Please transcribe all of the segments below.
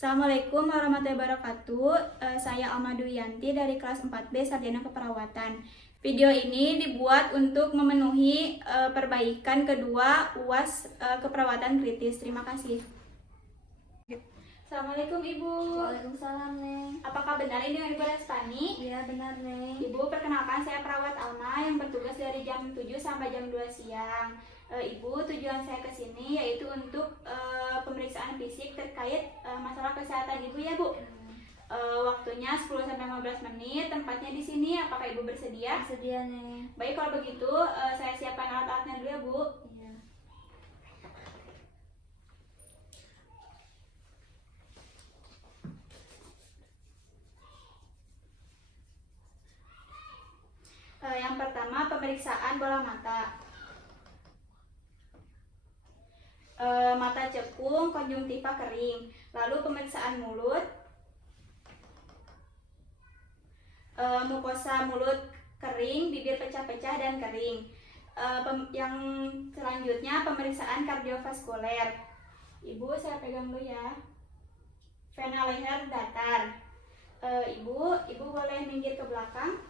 Assalamualaikum warahmatullahi wabarakatuh. Saya Alma Duyanti dari kelas 4B Sarjana Keperawatan. Video ini dibuat untuk memenuhi perbaikan kedua UAS keperawatan kritis. Terima kasih. Assalamualaikum Ibu. Waalaikumsalam, Neng. Apakah benar ini dengan Ibu Restani? Iya, benar, Neng. Ibu, perkenalkan saya perawat Alma yang bertugas dari jam 7 sampai jam 2 siang. Ibu, tujuan saya ke sini yaitu untuk pemeriksaan fisik terkait masalah kesehatan Ibu ya, Bu. Waktunya 10 sampai 15 menit, tempatnya di sini. Apakah Ibu bersedia? Bersedia, Neng. Baik, kalau begitu saya siapkan alat-alatnya dulu ya, Bu. Iya. Yang pertama, pemeriksaan bola mata. Mata cekung, konjungtiva kering. Lalu pemeriksaan mulut, mukosa mulut kering, bibir pecah-pecah dan kering. Yang selanjutnya pemeriksaan kardiovaskuler. Ibu, saya pegang dulu ya. Vena leher datar. Ibu boleh minggir ke belakang.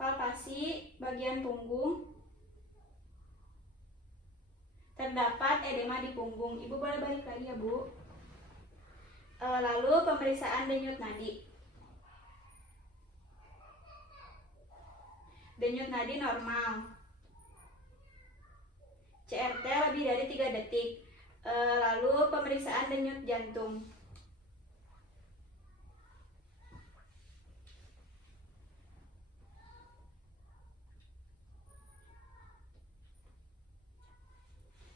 Palpasi bagian punggung. Terdapat edema di punggung. Ibu boleh balik lagi ya, Bu. Lalu pemeriksaan denyut nadi. Denyut nadi normal. CRT lebih dari 3 detik. Lalu pemeriksaan denyut jantung.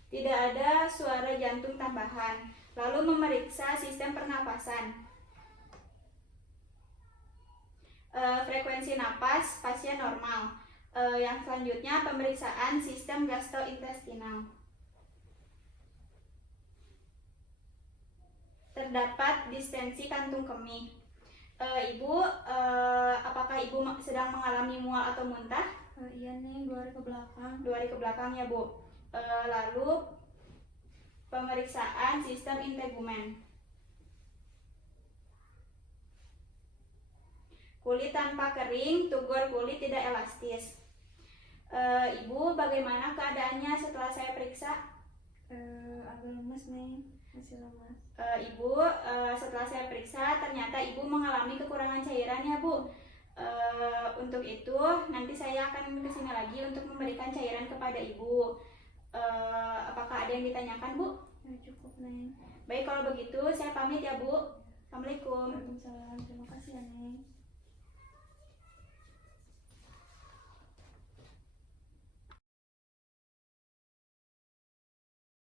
Tidak ada suara jantung tambahan. Lalu memeriksa sistem pernapasan. Frekuensi napas pasien normal. Yang selanjutnya pemeriksaan sistem gastrointestinal. Terdapat distensi kantung kemih. Ibu, apakah Ibu sedang mengalami mual atau muntah? Iya, Neng. 2 hari ke belakang. 2 hari ke belakang ya, Bu. Lalu pemeriksaan sistem integumen. Kulit tanpa kering, tugor kulit tidak elastis. Ibu, bagaimana keadaannya setelah saya periksa? Agak lemas, Neng. Masih lemas. Ibu, setelah saya periksa ternyata Ibu mengalami kekurangan cairan ya, Bu. Untuk itu nanti saya akan kesini lagi untuk memberikan cairan kepada Ibu. Apakah ada yang ditanyakan, Bu? Ya, cukup, Neng. Baik, kalau begitu saya pamit ya, Bu. Assalamualaikum. Waalaikumsalam. Terima kasih ya, Neng.